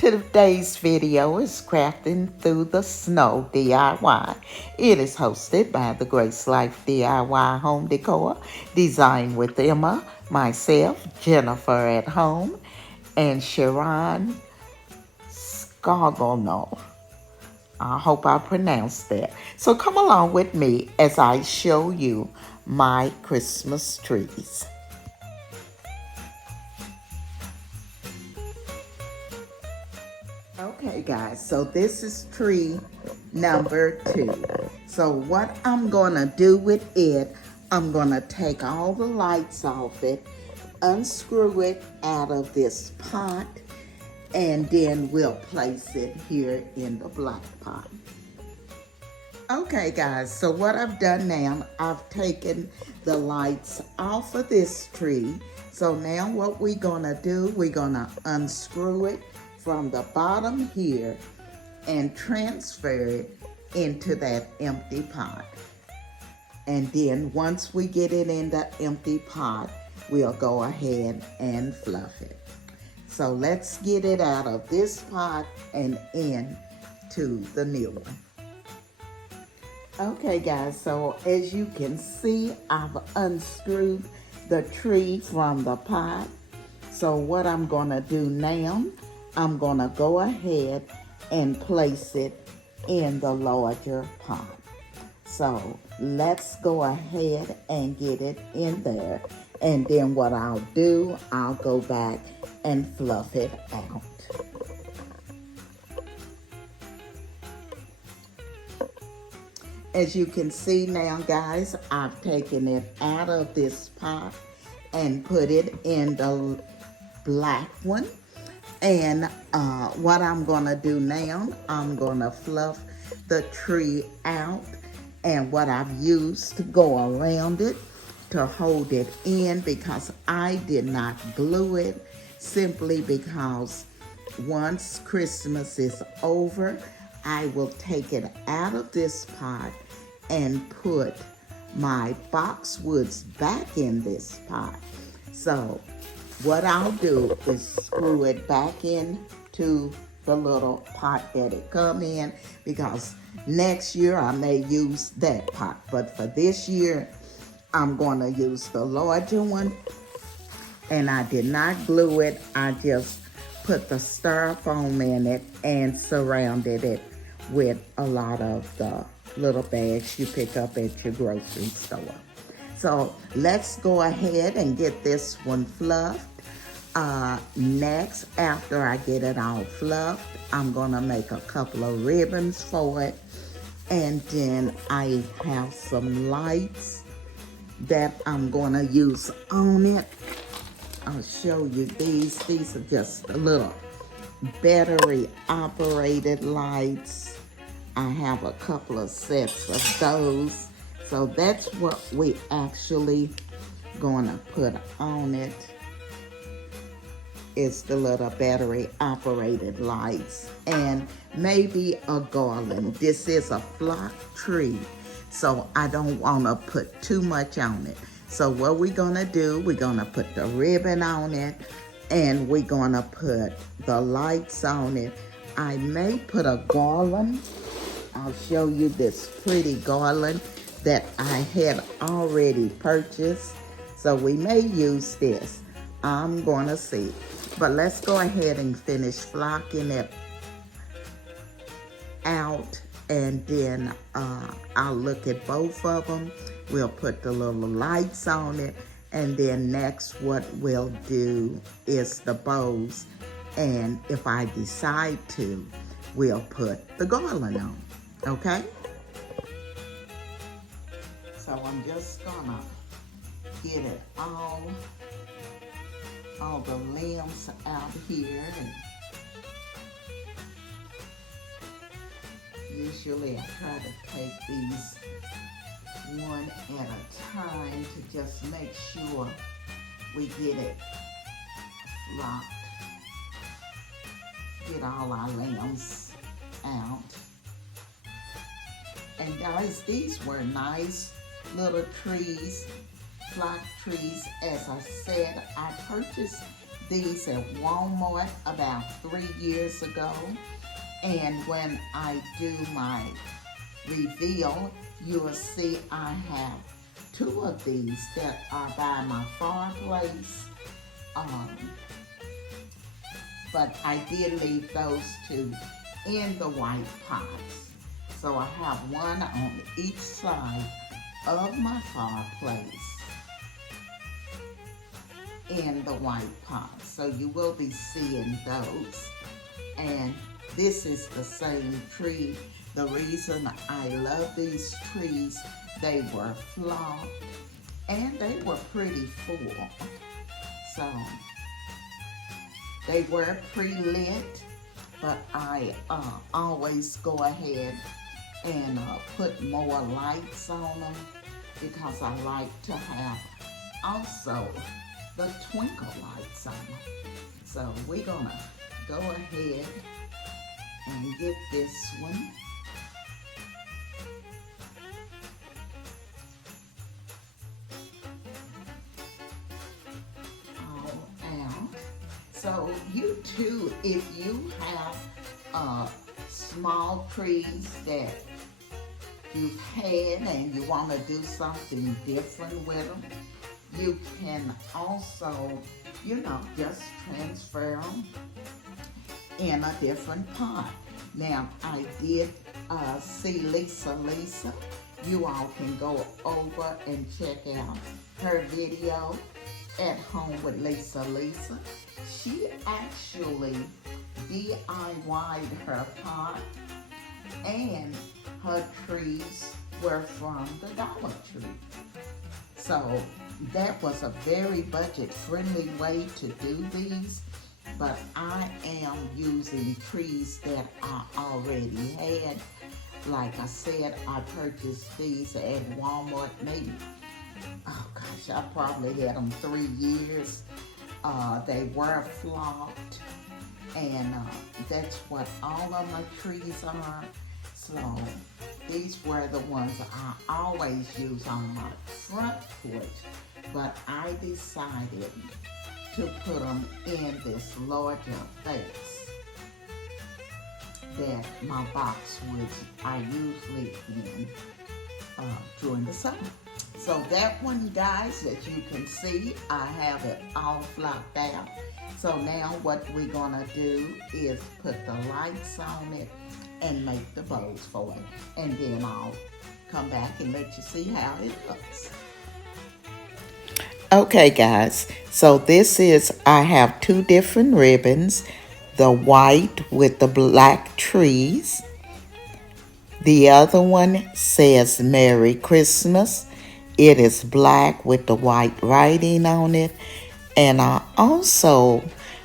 Today's video is Crafting Through the Snow DIY. It is hosted by the Grace Life DIY Home Decor, designed with Emma, myself, Jennifer at home, and Sharon Scogono. I hope I pronounced that. So come along with me as I show you my Christmas trees. Okay guys, so this is tree number 2. So what I'm gonna do with it, I'm gonna take all the lights off it, unscrew it out of this pot, and then we'll place it here in the black pot. Okay guys, so what I've done now, I've taken the lights off of this tree. So now what we're gonna do, we're gonna unscrew it from the bottom here and transfer it into that empty pot. And then once we get it in the empty pot, we'll go ahead and fluff it. So let's get it out of this pot and into the new one. Okay guys, so as you can see, I've unscrewed the tree from the pot. So what I'm gonna do now, I'm gonna go ahead and place it in the larger pot. So let's go ahead and get it in there. And then what I'll do, I'll go back and fluff it out. As you can see now, guys, I've taken it out of this pot and put it in the black one. And what I'm gonna do now, I'm gonna fluff the tree out, and what I've used to go around it to hold it in, because I did not glue it, simply because once Christmas is over, I will take it out of this pot and put my boxwoods back in this pot. So what I'll do is screw it back into the little pot that it come in, because next year I may use that pot. But for this year, I'm gonna use the larger one. And I did not glue it, I just put the styrofoam in it and surrounded it with a lot of the little bags you pick up at your grocery store. So let's go ahead and get this one fluffed. Next, after I get it all fluffed, I'm gonna make a couple of ribbons for it. And then I have some lights that I'm gonna use on it. I'll show you these. These are just a little battery operated lights. I have a couple of sets of those. So that's what we actually gonna put on it, is the little battery operated lights, and maybe a garland. This is a flock tree, so I don't wanna put too much on it. So what we're gonna do, we're gonna put the ribbon on it, and we're gonna put the lights on it. I may put a garland. I'll show you this pretty garland that I had already purchased. So we may use this. I'm gonna see. But let's go ahead and finish flocking it out, and then I'll look at both of them. We'll put the little lights on it, and then next what we'll do is the bows, and if I decide to, we'll put the garland on, okay? So I'm just gonna get it all the limbs out here. And usually I try to take these one at a time to just make sure we get it locked. Get all our limbs out. And guys, these were nice little trees, flock trees. As I said, I purchased these at Walmart about 3 years ago. And when I do my reveal, you will see I have two of these that are by my fireplace. But I did leave those two in the white pots. So I have one on each side of my fireplace in the white pot. So you will be seeing those. And this is the same tree. The reason I love these trees, they were flocked and they were pretty full. So they were pre-lit, but I always go ahead and put more lights on them because I like to have also the twinkle lights on them. So we're gonna go ahead and get this one. So you too, if you have small trees that you've had and you want to do something different with them, you can also, just transfer them in a different pot. Now, I did see Lisa. You all can go over and check out her video at home with Lisa. She actually DIY'd her pot, and her trees were from the Dollar Tree. So that was a very budget-friendly way to do these, but I am using trees that I already had. Like I said, I purchased these at Walmart maybe, oh gosh, I probably had them 3 years. They were flocked, and that's what all of my trees are. So these were the ones I always use on my front porch, but I decided to put them in this larger vase that my boxwoods are usually in during the summer. So that one, guys, that you can see, I have it all flocked out. So now what we're gonna do is put the lights on it and make the bows for it. And then I'll come back and let you see how it looks. Okay, guys, so I have two different ribbons, the white with the black trees. The other one says Merry Christmas. It is black with the white writing on it. And I also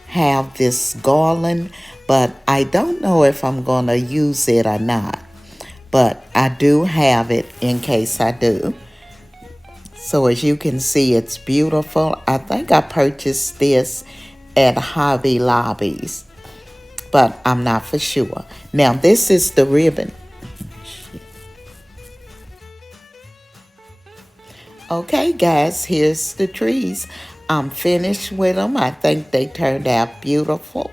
have this garland, but I don't know if I'm going to use it or not. But I do have it in case I do. So as you can see, it's beautiful. I think I purchased this at Hobby Lobby's, but I'm not for sure. Now, this is the ribbon. Okay, guys, here's the trees. I'm finished with them. I think they turned out beautiful.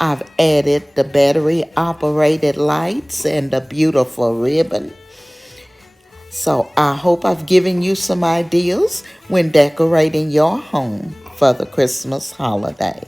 I've added the battery-operated lights and the beautiful ribbon. So I hope I've given you some ideas when decorating your home for the Christmas holiday.